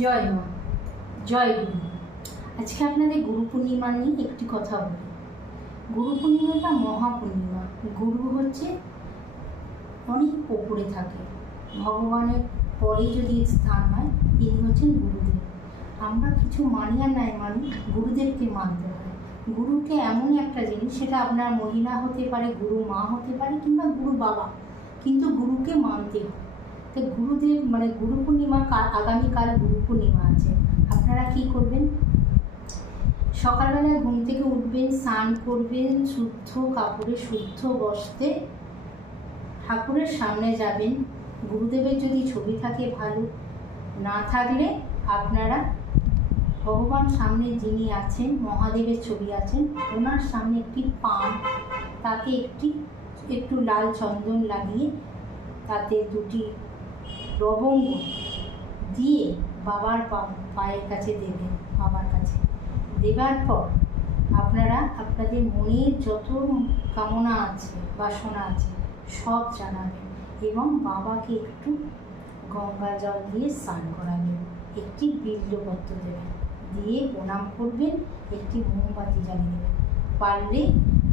জয় মা, জয় গুরু। আজকে আপনাদের গুরু পূর্ণিমা নিয়ে একটি কথা বলি। গুরু পূর্ণিমাটা মহাপূর্ণিমা। গুরু হচ্ছে অনেক ওপরে থাকে, ভগবানের পরে যদি স্থান হয় তিনি হচ্ছেন গুরুদেব। আমরা কিছু মানি আর নাই মানি, গুরুদেবকে মানতে হয়। গুরুকে এমন একটা জিনিস, সেটা আপনার মহিলা হতে পারে, গুরু মা হতে পারে, কিংবা গুরু বাবা, কিন্তু গুরুকে মানতে হয়। তো গুরুদেব গুরু পূর্ণিমা, আগামীকাল গুরু পূর্ণিমা আছে। আপনারা কি করবেন? সকালবেলা ঘুম থেকে উঠবেন, স্নান করবেন, শুদ্ধ কাপড়ে শুদ্ধ বস্ত্রে ঠাকুরের সামনে যাবেন। গুরুদেবের যদি ছবি থাকে ভালো, না থাকলে আপনারা ভগবান সামনে যিনি আছেন, মহাদেবের ছবি আছেন, ওনার সামনে একটি পান, তাতে একটু লাল চন্দন লাগিয়ে তাতে দুটি লবঙ্গ দিয়ে বাবার পায়ের কাছে দেবেন। বাবার কাছে দেবার পর আপনারা আপনাদের মনের যত কামনা আছে, বাসনা আছে, সব জানাবেন এবং বাবাকে একটু গঙ্গা জল দিয়ে স্নান করাবেন, একটি বিল্বপত্র দেবেন, দিয়ে প্রণাম করবেন, একটি মোমবাতি জ্বালিয়ে দেবেন। পারলে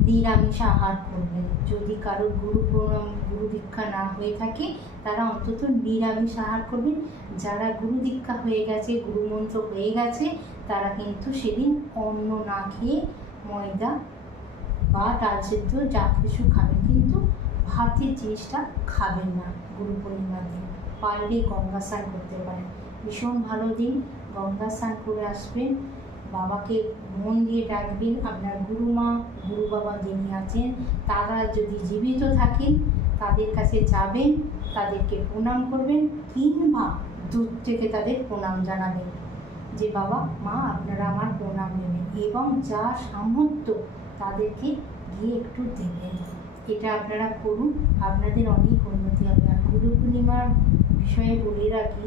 নিরামিষ আহার করবেন। যদি কারোর গুরু দীক্ষা না হয়ে থাকে তারা অন্তত নিরামিষ আহার করবেন। যারা গুরু দীক্ষা হয়ে গেছে, গুরুমন্ত্র হয়ে গেছে, তারা কিন্তু সেদিন অন্ন না খেয়ে ময়দা বা ডাল সেদ্ধ যা কিছু খাবেন, কিন্তু ভাতের জিনিসটা খাবেন না গুরু পূর্ণিমার দিন। পারলে গঙ্গা স্নান করতে পারেন, ভীষণ ভালো দিন। গঙ্গা স্নান করে আসবেন, বাবাকে মন দিয়ে ডাকবেন। আপনার গুরুমা, গুরু বাবা যিনি আছেন, তারা যদি জীবিত থাকেন তাদের কাছে যাবেন, তাদেরকে প্রণাম করবেন, কিংবা দূর থেকে তাদের প্রণাম জানাবেন যে বাবা মা আপনারা আমার প্রণাম নেবেন, এবং যা সামর্থ্য তাদেরকে গিয়ে একটু দেবেন। এটা আপনারা করুন, আপনাদের অনেক উন্নতি হবে। আর গুরু পূর্ণিমার বিষয়ে বলে রাখি,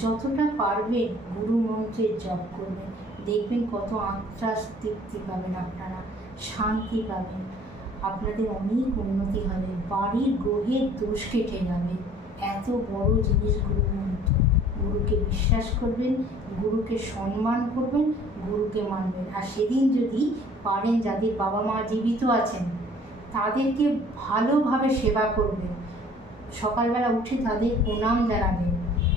যতটা পারবেন গুরু মন্ত্রের জপ করবেন, দেখবেন কত আত্মার তৃপ্তি পাবেন, আপনারা শান্তি পাবেন, আপনাদের অনেক উন্নতি হবে, বাড়ির গ্রহের দোষ কেটে যাবে। এত বড় জিনিস গুরু মন্ত্র। গুরুকে বিশ্বাস করবেন, গুরুকে সম্মান করবেন, গুরুকে মানবেন। আর সেদিন যদি পারেন, যাদের বাবা মা জীবিত আছেন তাদেরকে ভালোভাবে সেবা করবেন, সকালবেলা উঠে তাদের প্রণাম জানাবেন,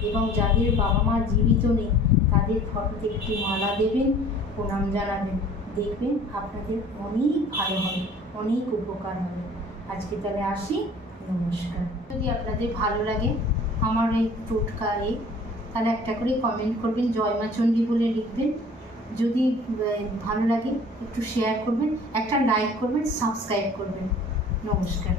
এবং যাদের বাবা মা জীবিত নেই তাদের ফটোতে একটি মালা দেবেন, প্রণাম জানাবেন। দেখবেন আপনাদের অনেক ভালো হবে, অনেক উপকার হবে। আজকে তাহলে আসি, নমস্কার। যদি আপনাদের ভালো লাগে আমার এই টোটকা তাহলে একটা করে কমেন্ট করবেন, জয় মা চণ্ডী বলে লিখবেন। যদি ভালো লাগে একটু শেয়ার করবেন, একটা লাইক করবেন, সাবস্ক্রাইব করবেন। নমস্কার।